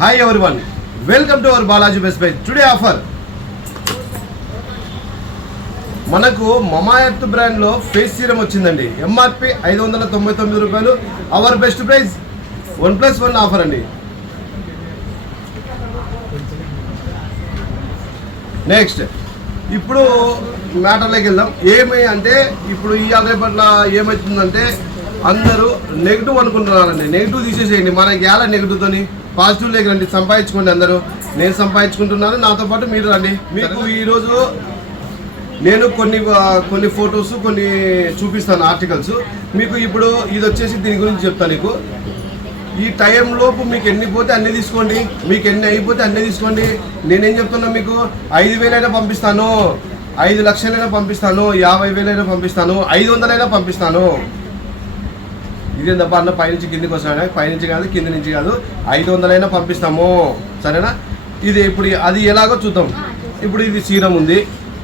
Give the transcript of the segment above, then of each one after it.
Hi everyone, welcome to our Balaji Best Buy. Today offer మనకు మమాఎర్త్ brand లో face serum వచ్చిందండి. MRP 599 రూపాయలు. Hour best price 1+1 offer అండి. Next ఇప్పుడు మ్యాటర్లోకి వెళ్దాం. ఏమి అంటే ఇప్పుడు ఈ రేపట్ల ఏమవుతుందంటే అందరూ నెగిటివ్ అనుకుంటున్నారండి. నెగిటివ్ తీసేసేయండి. మనకి ఎలా నెగిటివ్తోని పాజిటివ్ లేక రండి, సంపాదించుకోండి. అందరూ నేను సంపాదించుకుంటున్నాను, నాతో పాటు మీరు రండి. మీకు ఈరోజు నేను కొన్ని ఫొటోస్ కొన్ని చూపిస్తాను, ఆర్టికల్స్ మీకు. ఇప్పుడు ఇది వచ్చేసి దీని గురించి చెప్తాను నీకు. ఈ టైంలోపు మీకు ఎన్ని పోతే అన్నీ తీసుకోండి, మీకు ఎన్ని అయిపోతే అన్నీ తీసుకోండి. నేనేం చెప్తున్నా, మీకు 5,000 పంపిస్తాను, 5 లక్షలైనా పంపిస్తాను, 50,000 పంపిస్తాను, 500 పంపిస్తాను. ఇదే తప్ప అన్న పైనుంచి కిందికి వస్తాను, పైనుంచి కాదు కింది నుంచి కాదు, 500 పంపిస్తాము, సరేనా? ఇది ఇప్పుడు అది ఎలాగో చూద్దాం. ఇప్పుడు ఇది సీరం ఉంది.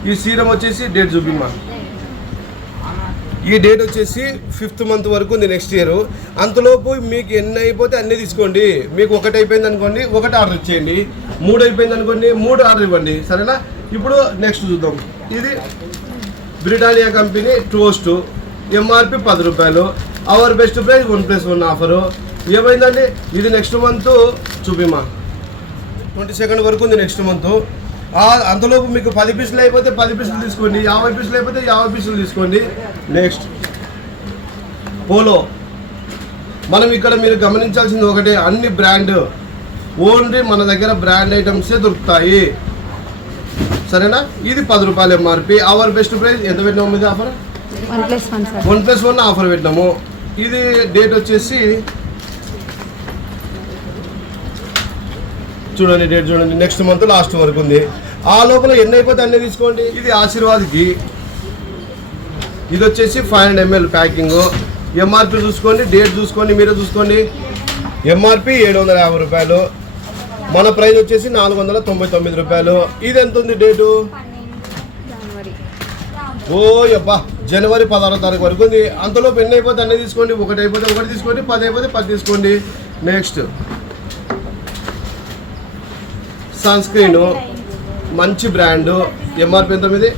ఈ సీరం వచ్చేసి డేట్ చూపిమ్మా. ఈ డేట్ వచ్చేసి 5th మంత్ వరకు ఉంది, నెక్స్ట్ ఇయర్. అంతలోపు మీకు ఎన్ని అయిపోతే అన్నీ తీసుకోండి. మీకు 1 అయిపోయింది అనుకోండి, 1 ఆర్డర్ ఇచ్చేయండి. 3 అయిపోయింది అనుకోండి, 3 ఆర్డర్ ఇవ్వండి, సరేనా? ఇప్పుడు నెక్స్ట్ చూద్దాం. ఇది బ్రిటానియా కంపెనీ టోస్ట్, ఎంఆర్పి 10 రూపాయలు. Hour best price 1+1 offer. ఏమైందండి? ఇది నెక్స్ట్ మంత్ చూపిమా. 22nd వరకు ఉంది నెక్స్ట్ మంత్. అంతలోపు మీకు 10 పీసులు అయిపోతే 10 పీసులు తీసుకోండి, 50 పీసులు అయిపోతే 50 పీసులు తీసుకోండి. Next polo. మనం ఇక్కడ మీరు గమనించాల్సింది ఒకటే, అన్ని బ్రాండ్, ఓన్లీ మన దగ్గర బ్రాండ్ ఐటమ్సే దొరుకుతాయి, సరేనా? ఇది 10 రూపాయలు ఎంఆర్పి. అవర్ బెస్ట్ ప్రైస్ ఎంత పెట్టినాము? ఇది ఆఫర్ 1+1 ఆఫర్ పెట్టినాము. ఇది డేట్ వచ్చేసి చూడండి, డేట్ చూడండి, నెక్స్ట్ మంత్ లాస్ట్ వరకు ఉంది. ఆ లోపల ఎన్ని అయిపోతే అన్నీ తీసుకోండి. ఇది ఆశీర్వాద్కి. ఇది వచ్చేసి 500 ml ప్యాకింగ్. ఎంఆర్పి చూసుకోండి, డేట్ చూసుకోండి, మీరే చూసుకోండి. ఎంఆర్పి 750 రూపాయలు. మన ప్రైస్ వచ్చేసి 499 రూపాయలు. ఇది ఎంత ఉంది డేటు? ఓ అబ్బా, జనవరి 16వ తారీఖు వరకు ఉంది. అంతలోపు ఎన్ని అయిపోతే అన్నీ తీసుకోండి. 1 అయిపోతే 1 తీసుకోండి, 10 అయిపోతే 10 తీసుకోండి. నెక్స్ట్ సన్ స్క్రీన్, మంచి బ్రాండ్. ఎంఆర్పి ఎంత మీది?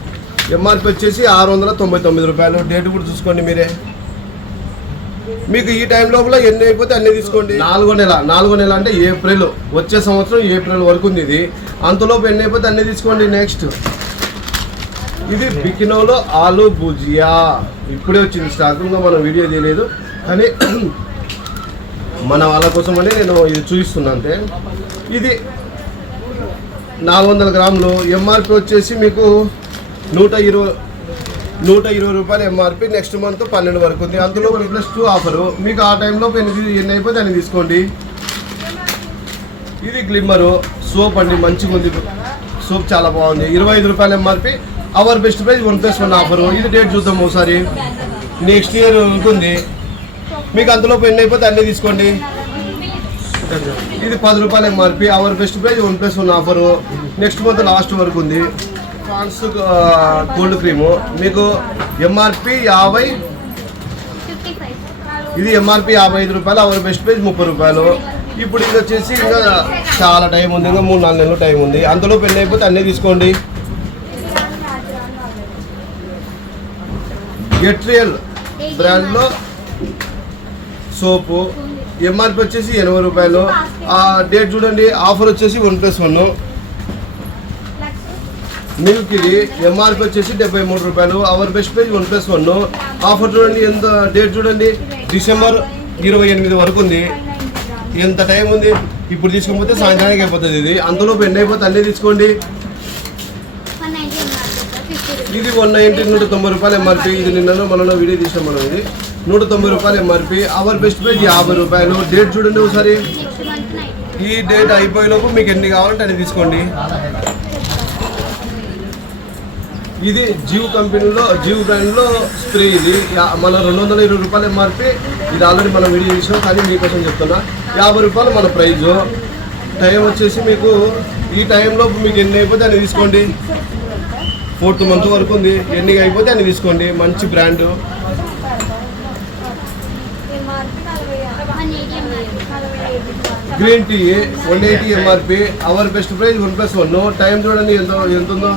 ఎంఆర్పి వచ్చేసి 699 రూపాయలు. డేట్ కూడా చూసుకోండి మీరే. మీకు ఈ టైం లోపల ఎన్ని అయిపోతే అన్నీ తీసుకోండి. 4వ నెల అంటే ఏప్రిల్, వచ్చే సంవత్సరం ఏప్రిల్ వరకు ఉంది ఇది. అంతలోపు ఎన్ని అయిపోతే అన్నీ తీసుకోండి. నెక్స్ట్ ఇది బికినోలో ఆలు భుజియా. ఇప్పుడే వచ్చింది స్టాక్, ఇంకా మనం వీడియో తీయలేదు, కానీ మన వాళ్ళ కోసమని నేను ఇది చూపిస్తున్నా అంతే. ఇది 400 గ్రాములు. ఎంఆర్పి వచ్చేసి మీకు 120 రూపాయలు ఎంఆర్పి. నెక్స్ట్ మంత్ 12 వరకు ఉంది. అందులో 1+2 ఆఫరు. మీకు ఆ టైంలో ఎన్ని అయిపోతే అన్ని తీసుకోండి. ఇది గ్లిమ్మరు సోప్ అండి, మంచిగా ఉంది సోప్, చాలా బాగుంది. 25 రూపాయలు MRP. Our best price 1+1 offer. ఇది డేట్ చూద్దాం ఒకసారి, నెక్స్ట్ ఇయర్ ఉంటుంది. మీకు అంతలోపు ఎన్ని అయిపోతే అన్నీ తీసుకోండి. ఇది 10 రూపాయలు MRP. Our best price 1+1 offer. Next month last వరకు ఉంది. పాండ్స్ కోల్డ్ క్రీము మీకు ఎంఆర్పి 50. ఇది ఎంఆర్పి 55 రూపాయలు. అవర్ బెస్ట్ ప్రైస్ 30 రూపాయలు. ఇప్పుడు ఇది వచ్చేసి ఇంకా చాలా టైం ఉంది, ఇంకా 3-4 నెలలు టైం ఉంది. అంతలో పెళ్ళి అయిపోతే అన్నీ తీసుకోండి. గెట్రియల్ బ్రాండ్లో సోపు ఎంఆర్పి వచ్చేసి 80 రూపాయలు. ఆ డేట్ చూడండి, ఆఫర్ వచ్చేసి 1+1. మిల్క్ ఇది ఎంఆర్పి వచ్చేసి 73 రూపాయలు. Hour best price 1+1 offer. చూడండి ఎంత డేట్ చూడండి, డిసెంబర్ 28 వరకు ఉంది. ఎంత టైం ఉంది. ఇప్పుడు తీసుకోకపోతే సాయంత్రానికి అయిపోతుంది ఇది. అంతలోపు ఎన్ని అయిపోతే అన్నీ తీసుకోండి. ఇది 190 రూపాయలు ఎంఆర్పి. ఇది నిన్న మనలో వీడియో తీసాం మనం. ఇది 190 రూపాయలు ఎంఆర్పి. అవర్ బెస్ట్ ప్రైస్ 50 రూపాయలు. డేట్ చూడండి ఒకసారి. ఈ డేట్ అయిపోయేలోపు మీకు ఎన్ని కావాలంటే అన్ని తీసుకోండి. ఇది జీవ్ కంపెనీలో, జీవ్ బ్రాండ్లో స్ప్రే. ఇది మన 220 రూపాయలు ఎంఆర్పి. ఇది ఆల్రెడీ మనం వీడియో చేసినాం, కానీ మీకోసం చెప్తున్నా. 50 రూపాయలు మన ప్రైజు. టైం వచ్చేసి మీకు ఈ టైంలో మీకు ఎన్ని అయిపోతే అన్ని తీసుకోండి. 4th మంత్ వరకు ఉంది. ఎన్ని అయిపోతే అన్ని తీసుకోండి. మంచి brand. Green tea 180 MRP. Our best price 1+1. Time చూడండి ఎంత ఉందో.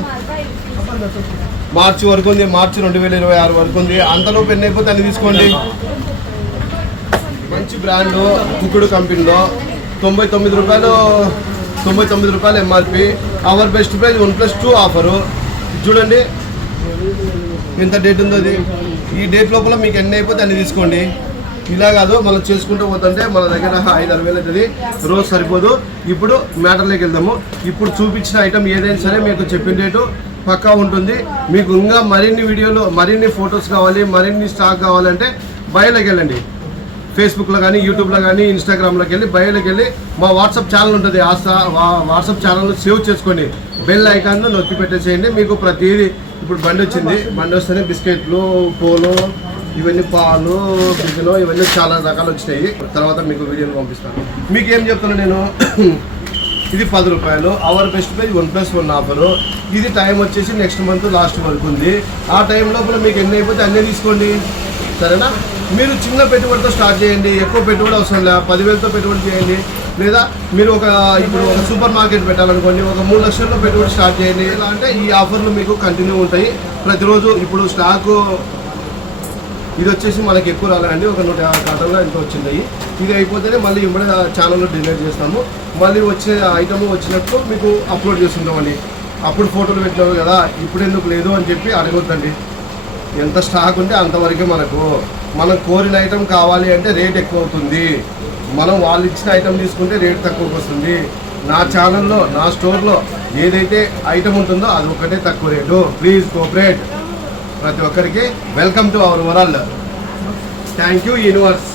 మార్చి వరకు ఉంది, మార్చి 2026 వరకు ఉంది. అంతలో పెన్ అయిపోతే అన్ని తీసుకోండి. మంచి బ్రాండ్ కుక్కుడు కంపెనీలో 99 రూపాయలు MRP. Our best price 1+2 offer. చూడండి ఎంత డేట్ ఉందో అది. ఈ డేట్ లోపల మీకు ఎన్ని అయిపోతే అన్ని తీసుకోండి. ఇలా కాదు మనం చేసుకుంటూ పోతుంటే మన దగ్గర 5-6 వేలు అవుతుంది, రోజు సరిపోదు. ఇప్పుడు మ్యాటర్లోకి వెళ్దాము. ఇప్పుడు చూపించిన ఐటమ్ ఏదైనా సరే మీకు చెప్పిన రేటు పక్కా ఉంటుంది. మీకు ఇంకా మరిన్ని వీడియోలు, మరిన్ని ఫొటోస్ కావాలి, మరిన్ని స్టాక్ కావాలంటే బయోలోకి వెళ్ళండి. ఫేస్బుక్లో కానీ, యూట్యూబ్లో కానీ, ఇన్స్టాగ్రామ్లోకి వెళ్ళి బయోలోకి వెళ్ళి మా వాట్సాప్ ఛానల్ ఉంటుంది. వాట్సాప్ ఛానల్ సేవ్ చేసుకోండి, బెల్ ఐకాన్ నొక్కి పెట్టేసేయండి. మీకు ప్రతిదీ ఇప్పుడు బండి వచ్చింది, బండి వస్తేనే బిస్కెట్లు, పోలు, ఇవన్నీ పాలు, బిజ్జలు, ఇవన్నీ చాలా రకాలు వచ్చినాయి. తర్వాత మీకు వీడియోలు పంపిస్తాను. మీకు ఏం చెప్తున్నా నేను, ఇది 10 రూపాయలు. Hour best price 1+1 offer. ఇది టైం వచ్చేసి నెక్స్ట్ మంత్ లాస్ట్ వరకు ఉంది. ఆ టైం లోపల మీకు ఎన్ని అయిపోతే అన్నీ తీసుకోండి, సరేనా? మీరు చిన్న పెట్టుబడితో స్టార్ట్ చేయండి, ఎక్కువ పెట్టుబడి అవసరం లేదు. 10,000తో పెట్టుబడి చేయండి. లేదా మీరు ఇప్పుడు ఒక సూపర్ మార్కెట్ పెట్టాలనుకోండి, ఒక 3 లక్షల్లో పెట్టుబడి స్టార్ట్ చేయండి. ఎలా అంటే ఈ ఆఫర్లు మీకు కంటిన్యూ ఉంటాయి ప్రతిరోజు. ఇప్పుడు స్టాకు ఇది వచ్చేసి మనకి ఎక్కువ రాలేదండి, ఒక 150 కాటన్లో ఎంత వచ్చింది. ఇది అయిపోతేనే మళ్ళీ ఇప్పుడే ఛానల్లో డిలీట్ చేస్తాము. మళ్ళీ వచ్చే ఐటమ్ వచ్చినప్పుడు మీకు అప్లోడ్ చేస్తుంటామండి. అప్పుడు ఫోటోలు పెట్టినాము కదా, ఇప్పుడు ఎందుకు లేదు అని చెప్పి అడగొద్దండి. ఎంత స్టాక్ ఉంటే అంతవరకే మనకు. మనం కోరిన ఐటమ్ కావాలి అంటే రేట్ ఎక్కువ అవుతుంది. మనం వాళ్ళు ఇచ్చిన ఐటమ్ తీసుకుంటే రేట్ తక్కువకి వస్తుంది. నా ఛానల్లో, నా స్టోర్లో ఏదైతే ఐటమ్ ఉంటుందో అది ఒకటే తక్కువ రేటు. Please cooperate. ప్రతి ఒక్కరికి welcome to our world. Thank you universe.